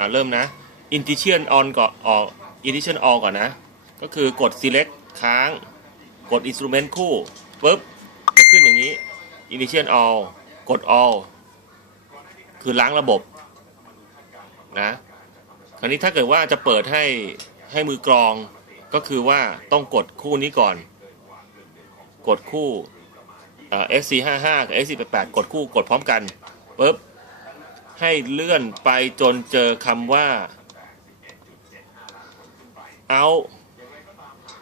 อ่าเริ่มนะ Initial on ก่อนออก Initial all ก่อนนะ ก็คือกด select ค้าง กด instrument คู่ปุ๊บจะขึ้นอย่างนี้ Initial all กด all คือล้างระบบนะคราวนี้ถ้าเกิดว่าจะเปิดให้ให้มือกรองก็คือว่าต้องกดคู่นี้ก่อน กดคู่เอ่อ XC55 กับ XC88 กดคู่กดพร้อมกันปุ๊บ ให้เลื่อนไปจนเจอคำว่า out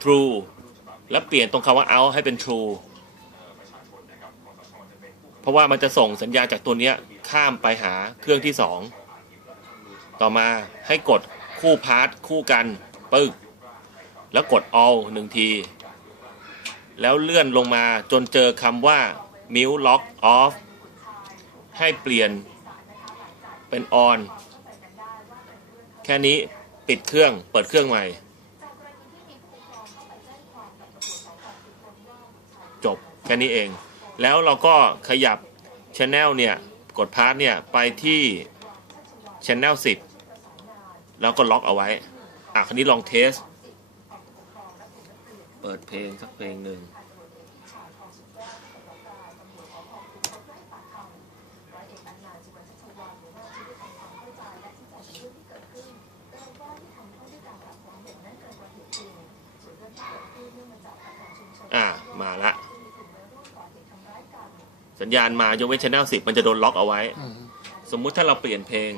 true แล้วเปลี่ยนตรงคำว่า out ให้เป็น true เพราะว่ามันจะส่งสัญญาณจากตัวนี้ข้ามไปหาเครื่องที่สองต่อมาให้กดคู่พาร์ทคู่กันปึ๊กแล้วกด all หนึ่งที แล้วเลื่อนลงมาจนเจอคำว่า mute lock off ให้เปลี่ยน เป็น on แค่นี้ปิดเครื่องเปิดเครื่องใหม่ จบแค่นี้เอง แล้วเราก็ขยับ Channel เนี่ย กดพาร์ทเนี่ย ไปที่ Channel 10 แล้วก็ล็อกเอาไว้ อะคันนี้ลองเทส เปิดเพลงสักเพลงหนึ่ง อ่ามาละ สัญญาณมายกเว้น Channel 10มันจะโดนล็อกเอาไว้อืมสมมุติถ้าเราเปลี่ยนเพลง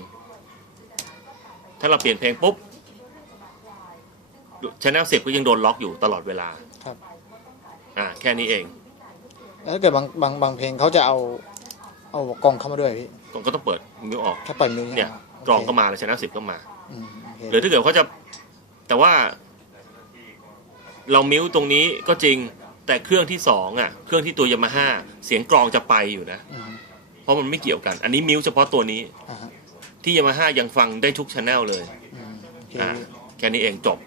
ถ้าเราเปลี่ยนเพลงปุ๊บ Channel 10ก็ยังโดนล็อกอยู่ตลอดเวลาครับ อ่า แค่นี้เอง แล้วถ้าเกิดบางบางบางเพลงเขาจะเอา เอากล่องเข้ามาด้วยพี่ตรงก็ต้องเปิดมิวออกแค่ปล่อยมือเนี่ยโคกรองก็มาเลย Channel 10ก็มาอืมโอเคหรือถ้าเกิดเขาจะแต่ว่า เรามิวตรงนี้ก็จริง แต่เครื่องที่สองอะเครื่องที่ตัวยามาฮ่าเสียงกรองจะไปอยู่นะอืมเพราะมันไม่เกี่ยวกัน อันนี้มิวเฉพาะตัวนี้อ่าฮะที่ยามาฮ่ายังฟังได้ทุกช anel เลย อืมโอเคอ่าแค่นี้เองจบ